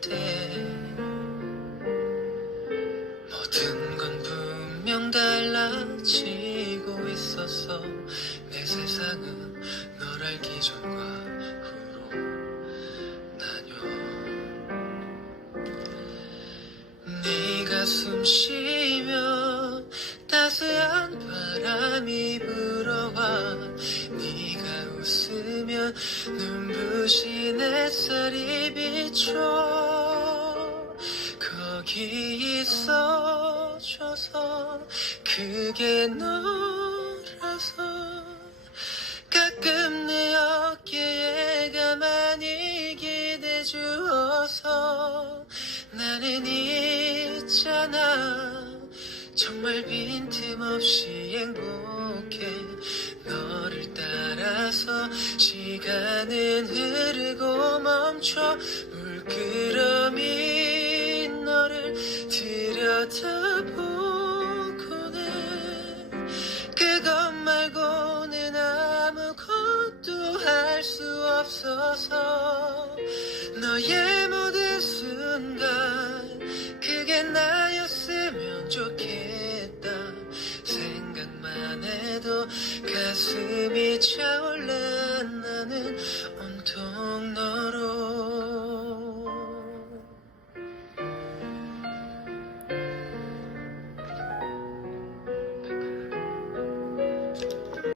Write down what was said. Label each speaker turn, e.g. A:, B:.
A: 때 모든 건 분명 달라지고 있었어 내 세상은 널 알기 전과 후로 나뉘어. 네가 숨 쉬며 따스한 바람이 불어와 네가 웃으면 눈부신 햇살이 비춰 거기 있어줘서 그게 너라서 가끔 내 어깨에 가만히 기대 주어서 나는 있잖아. 정말 빈틈없이 행복해. 너를 따라서 시간은 흐르고 멈춰. 물끄러미 해 그것 말고는 아무것도 할 수 없어서 너의 모든 순간 그게 나였으면 좋겠다. 생각만 해도 가슴이 차올라. 나는 온통 너로